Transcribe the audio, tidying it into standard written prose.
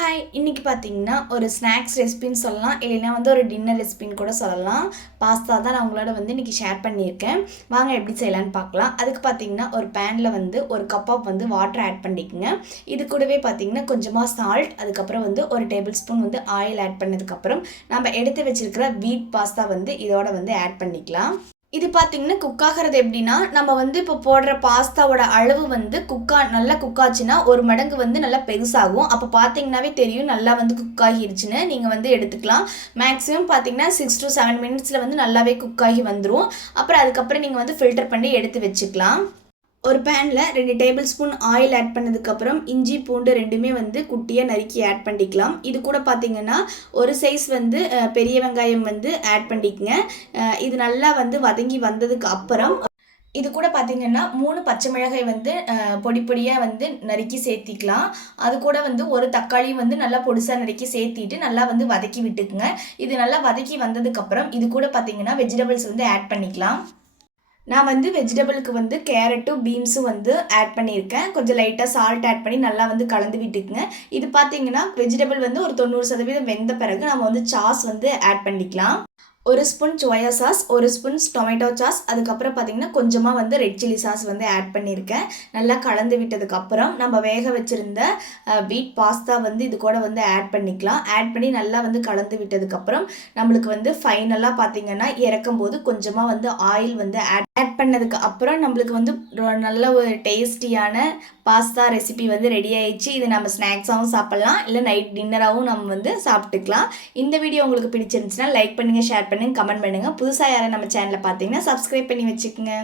Hi இன்னைக்கு பார்த்தீங்கன்னா ஒரு ஸ்நாக்ஸ் ரெசிபின்னு சொல்லலாம், இல்லைன்னா வந்து ஒரு டின்னர் ரெசிபின்னு கூட சொல்லலாம். பாஸ்தா தான் நான் உங்களோட வந்து இன்றைக்கி ஷேர் பண்ணியிருக்கேன். வாங்க எப்படி செய்யலான்னு பார்க்கலாம். அதுக்கு பார்த்தீங்கன்னா ஒரு பேனில் வந்து ஒரு கப் ஆஃப் வந்து வாட்டர் ஆட் பண்ணிக்கோங்க. இது கூடவே பார்த்தீங்கன்னா கொஞ்சமாக சால்ட், அதுக்கப்புறம் வந்து ஒரு டேபிள் ஸ்பூன் வந்து ஆயில் ஆட் பண்ணதுக்கப்புறம் நம்ம எடுத்து வச்சிருக்கிற வீட் பாஸ்தா வந்து இதோட வந்து ஆட் பண்ணிக்கலாம். இது பார்த்தீங்கன்னா குக் ஆகிறது எப்படின்னா, நம்ம வந்து இப்போ போடுற பாஸ்தாவோட அளவு வந்து நல்லா குக் ஆச்சுன்னா ஒரு மடங்கு வந்து நல்லா பெருசாகும். அப்போ பார்த்தீங்கன்னாவே தெரியும் நல்லா வந்து குக் ஆகிருச்சுன்னு. நீங்கள் வந்து எடுத்துக்கலாம். மேக்ஸிமம் பார்த்தீங்கன்னா 6 to 7 மினிட்ஸில் வந்து நல்லாவே குக் ஆகி வந்துடும். அப்புறம் அதுக்கப்புறம் நீங்கள் வந்து ஃபில்டர் பண்ணி எடுத்து வச்சுக்கலாம். ஒரு பேனில் 2 டேபிள் ஸ்பூன் ஆயில் ஆட் பண்ணதுக்கப்புறம் இஞ்சி பூண்டு ரெண்டுமே வந்து குட்டியாக நறுக்கி ஆட் பண்ணிக்கலாம். இது கூட பார்த்தீங்கன்னா ஒரு சைஸ் வந்து பெரிய வெங்காயம் வந்து ஆட் பண்ணிக்கங்க. இது நல்லா வந்து வதங்கி வந்ததுக்கு அப்புறம் இது கூட பார்த்தீங்கன்னா 3 பச்சை மிளகாய் வந்து பொடி பொடியாக வந்து நறுக்கி சேர்த்திக்கலாம். அது கூட வந்து ஒரு தக்காளி வந்து நல்லா பொடிசாக நறுக்கி சேர்த்திட்டு நல்லா வந்து வதக்கி விட்டுக்குங்க. இது நல்லா வதக்கி வந்ததுக்கப்புறம் இது கூட பார்த்தீங்கன்னா வெஜிடபிள்ஸ் வந்து ஆட் பண்ணிக்கலாம். நான் வந்து வெஜிடபிளுக்கு வந்து கேரட்டும் பீன்ஸும் வந்து ஆட் பண்ணியிருக்கேன். கொஞ்சம் லைட்டாக சால்ட் ஆட் பண்ணி நல்லா வந்து கலந்து விட்டுக்குங்க. இது பார்த்தீங்கன்னா வெஜிடபிள் வந்து ஒரு 90% வெந்த பிறகு நம்ம வந்து சாஸ் வந்து ஆட் பண்ணிக்கலாம். ஒரு ஸ்பூன் சோயா சாஸ், ஒரு ஸ்பூன் டொமேட்டோ சாஸ், அதுக்கப்புறம் பார்த்தீங்கன்னா கொஞ்சமாக வந்து ரெட் சில்லி சாஸ் வந்து ஆட் பண்ணியிருக்கேன். நல்லா கலந்து விட்டதுக்கப்புறம் நம்ம வேக வச்சுருந்த வீட் பாஸ்தா வந்து இது கூட வந்து ஆட் பண்ணிக்கலாம். ஆட் பண்ணி நல்லா வந்து கலந்து விட்டதுக்கப்புறம் நம்மளுக்கு வந்து ஃபைனலாக பார்த்தீங்கன்னா இறக்கும் போது கொஞ்சமாக வந்து ஆயில் வந்து ஆட் பண்ணதுக்கு அப்புறம் நம்மளுக்கு வந்து நல்ல ஒரு டேஸ்டியான பாஸ்தா ரெசிபி வந்து ரெடி ஆயிடுச்சு. இது நம்ம ஸ்நாக்ஸாகவும் சாப்பிட்லாம், இல்லை நைட் டின்னராகவும் நம்ம வந்து சாப்பிட்டுக்கலாம். இந்த வீடியோ உங்களுக்கு பிடிச்சிருந்துச்சுன்னா லைக் பண்ணுங்கள், ஷேர் பண்ணுங்கள், கமெண்ட் பண்ணுங்கள். புதுசாக யாரை நம்ம சேனலை பார்த்தீங்கன்னா சப்ஸ்கிரைப் பண்ணி வச்சுக்கோங்க.